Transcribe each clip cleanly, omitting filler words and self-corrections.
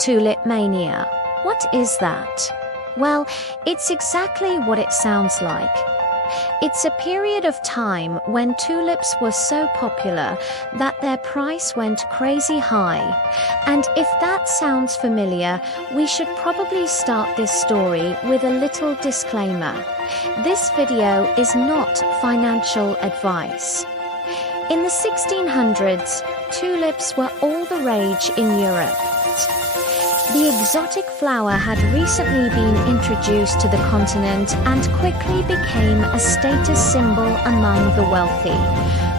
Tulip Mania. What is that? Well, it's exactly what it sounds like. It's a period of time when tulips were so popular that their price went crazy high. And if that sounds familiar, we should probably start this story with a little disclaimer. This video is not financial advice. In the 1600s, tulips were all the rage in Europe. The exotic flower had recently been introduced to the continent and quickly became a status symbol among the wealthy.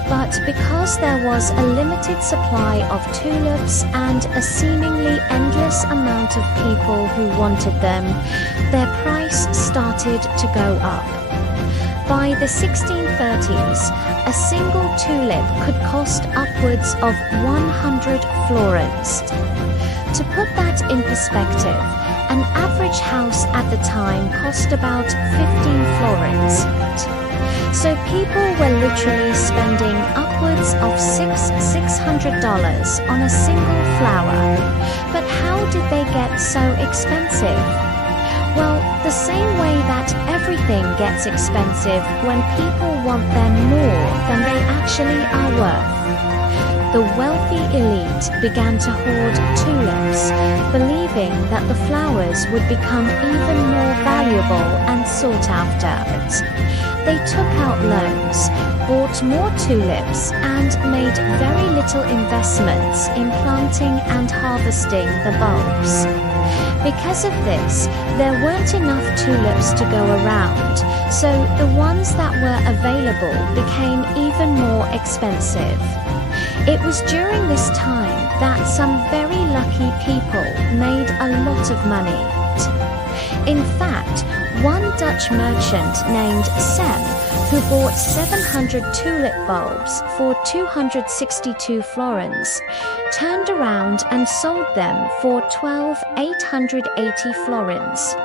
But because there was a limited supply of tulips and a seemingly endless amount of people who wanted them, their price started to go up. By the 1630s, a single tulip could cost upwards of 100 florins. To put that in perspective, an average house at the time cost about 15 florins. So people were literally spending upwards of $600 on a single flower. But how did they get so expensive? Well, the same way that everything gets expensive when people want them more than they actually are worth. The wealthy elite began to hoard tulips, believing that the flowers would become even more valuable and sought after. They took out loans, bought more tulips, and made very little investments in planting and harvesting the bulbs. Because of this, there weren't enough tulips to go around, so the ones that were available became even more expensive. It was during this time that some very lucky people made a lot of money. In fact, one Dutch merchant named Sem, who bought 700 tulip bulbs for 262 florins, turned around and sold them for 12,880 florins.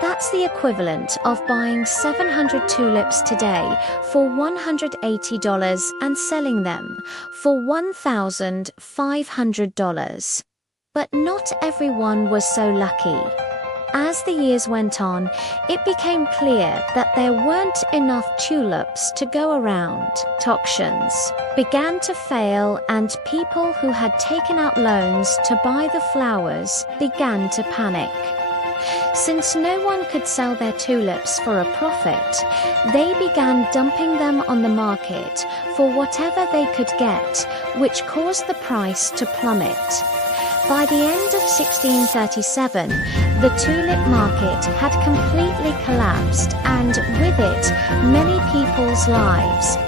That's the equivalent of buying 700 tulips today for $180 and selling them for $1,500. But not everyone was so lucky. As the years went on, it became clear that there weren't enough tulips to go around. Auctions began to fail, and people who had taken out loans to buy the flowers began to panic. Since no one could sell their tulips for a profit, they began dumping them on the market for whatever they could get, which caused the price to plummet. By the end of 1637, the tulip market had completely collapsed, and with it, many people's lives.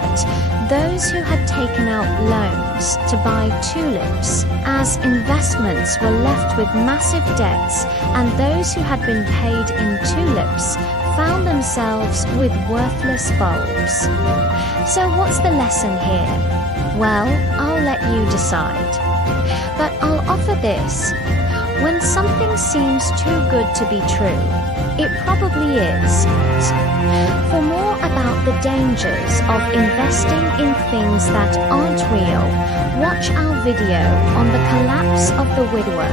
Those who had taken out loans to buy tulips as investments were left with massive debts, and those who had been paid in tulips found themselves with worthless bulbs. So what's the lesson here? Well, I'll let you decide. But I'll offer this. When something seems too good to be true, it probably is. For more about the dangers of investing in things that aren't real, watch our video on the collapse of the widower.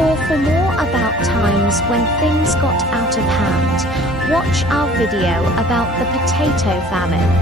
Or for more about times when things got out of hand, watch our video about the potato famine.